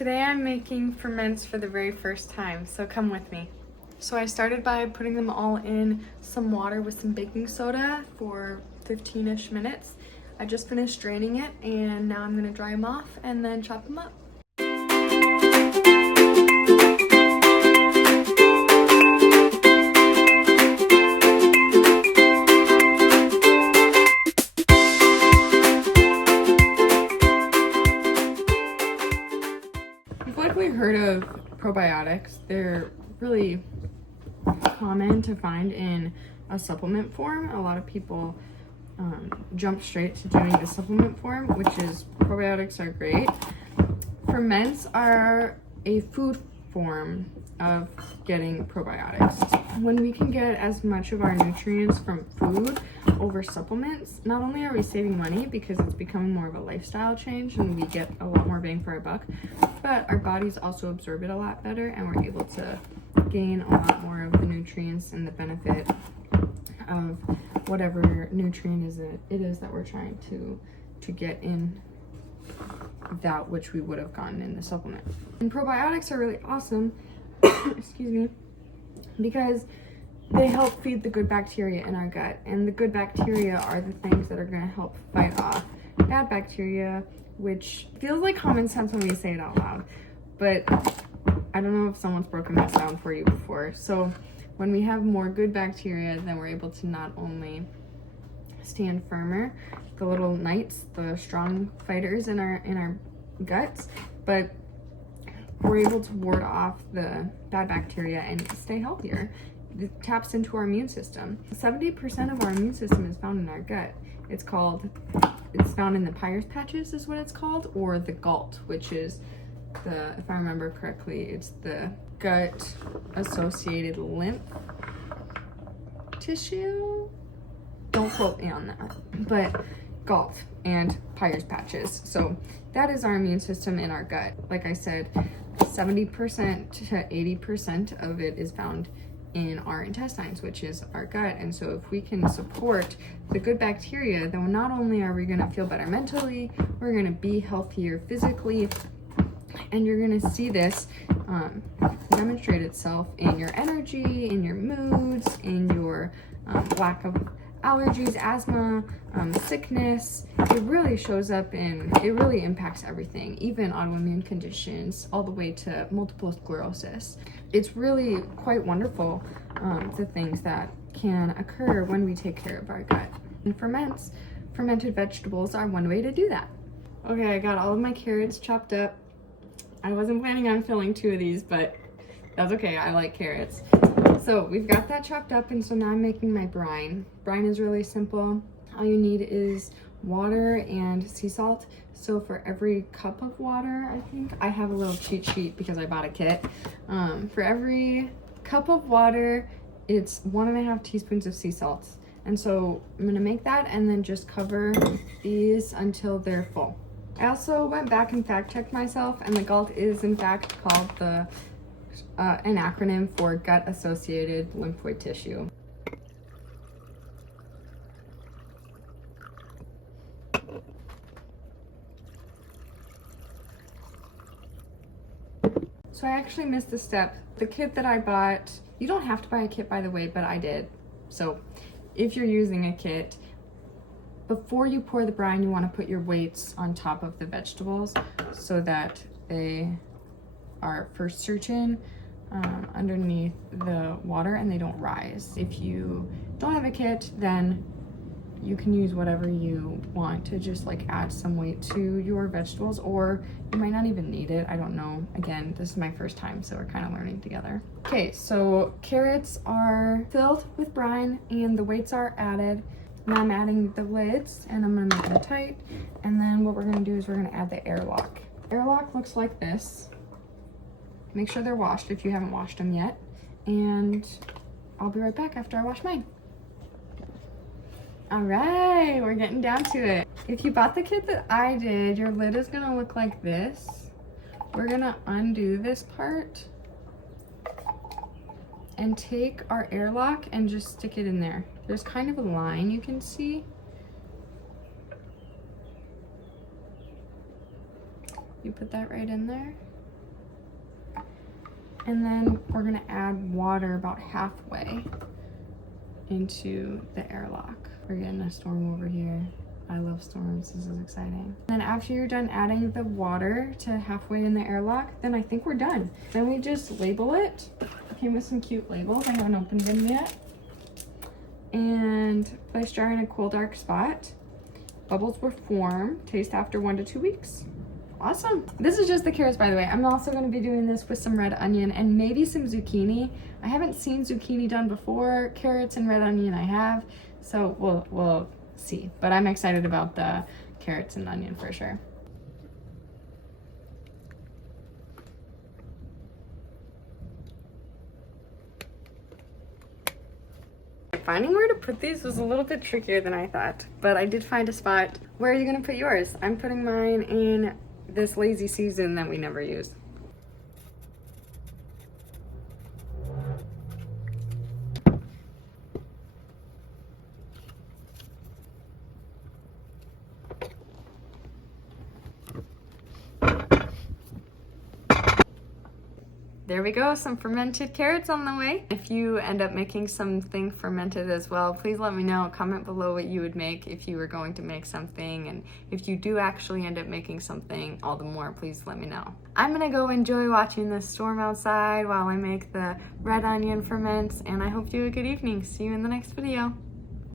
Today I'm making ferments for the very first time, so come with me. So I started by putting them all in some water with some baking soda for 15-ish minutes. I just finished draining it and now I'm gonna dry them off and then chop them up. You've likely heard of probiotics. They're really common to find in a supplement form. A lot of people jump straight to doing the supplement form, which is probiotics are great. Ferments are a food form of getting probiotics. When we can get as much of our nutrients from food over supplements, not only are we saving money because it's becoming more of a lifestyle change and we get a lot more bang for our buck, but our bodies also absorb it a lot better and we're able to gain a lot more of the nutrients and the benefit of whatever nutrient it is that we're trying to get in that which we would have gotten in the supplement. And probiotics are really awesome, excuse me, because they help feed the good bacteria in our gut, and the good bacteria are the things that are going to help fight off bad bacteria, which feels like common sense when we say it out loud, but I don't know if someone's broken this down for you before. So when we have more good bacteria, then we're able to not only stand firmer, the little knights, the strong fighters in our guts, but we're able to ward off the bad bacteria and stay healthier. It taps into our immune system. 70% of our immune system is found in our gut. It's found in the Peyer's patches is what it's called, or the galt, which is if I remember correctly, it's the gut associated lymph tissue. Don't quote me on that, but galt and Peyer's patches. So that is our immune system in our gut. Like I said, 70% to 80% of it is found in our intestines, which is our gut. And so if we can support the good bacteria, then not only are we going to feel better mentally, we're going to be healthier physically, and you're going to see this demonstrate itself in your energy, in your moods, in your lack of allergies, asthma, sickness. It really shows up it really impacts everything, even autoimmune conditions, all the way to multiple sclerosis. It's really quite wonderful, the things that can occur when we take care of our gut. And fermented vegetables are one way to do that. Okay, I got all of my carrots chopped up. I wasn't planning on filling 2 of these, but that's okay, I like carrots. So we've got that chopped up, and so now I'm making my brine. Brine is really simple. All you need is water and sea salt. So for every cup of water, I think, I have a little cheat sheet because I bought a kit. For every cup of water, it's 1.5 teaspoons of sea salt. And so I'm gonna make that and then just cover these until they're full. I also went back and fact checked myself, and the galt is in fact called an acronym for gut associated lymphoid tissue. So I actually missed a step. The kit that I bought, you don't have to buy a kit, by the way, but I did. So if you're using a kit, before you pour the brine, you want to put your weights on top of the vegetables so that they are for certain underneath the water and they don't rise. If you don't have a kit, then you can use whatever you want to just like add some weight to your vegetables, or you might not even need it. I don't know. Again, this is my first time, so we're kind of learning together. Okay, so carrots are filled with brine and the weights are added. Now I'm adding the lids and I'm gonna make them tight. And then what we're gonna do is we're gonna add the airlock. Airlock looks like this. Make sure they're washed if you haven't washed them yet. And I'll be right back after I wash mine. All right, we're getting down to it. If you bought the kit that I did, your lid is gonna look like this. We're gonna undo this part and take our airlock and just stick it in there. There's kind of a line you can see. You put that right in there. And then we're gonna add water about halfway into the airlock. We're getting a storm over here. I love storms, this is exciting. Then after you're done adding the water to halfway in the airlock, then I think we're done. Then we just label it. It came with some cute labels, I haven't opened them yet. And place jar in a cool, dark spot. Bubbles will form, taste after 1 to 2 weeks. Awesome. This is just the carrots, by the way. I'm also gonna be doing this with some red onion and maybe some zucchini. I haven't seen zucchini done before. Carrots and red onion I have, so we'll see. But I'm excited about the carrots and onion for sure. Finding where to put these was a little bit trickier than I thought, but I did find a spot. Where are you gonna put yours? I'm putting mine in this lazy Susan that we never use. There we go, some fermented carrots on the way. If you end up making something fermented as well, please let me know. Comment below what you would make if you were going to make something. And if you do actually end up making something, all the more, please let me know. I'm gonna go enjoy watching the storm outside while I make the red onion ferments, and I hope you have a good evening. See you in the next video.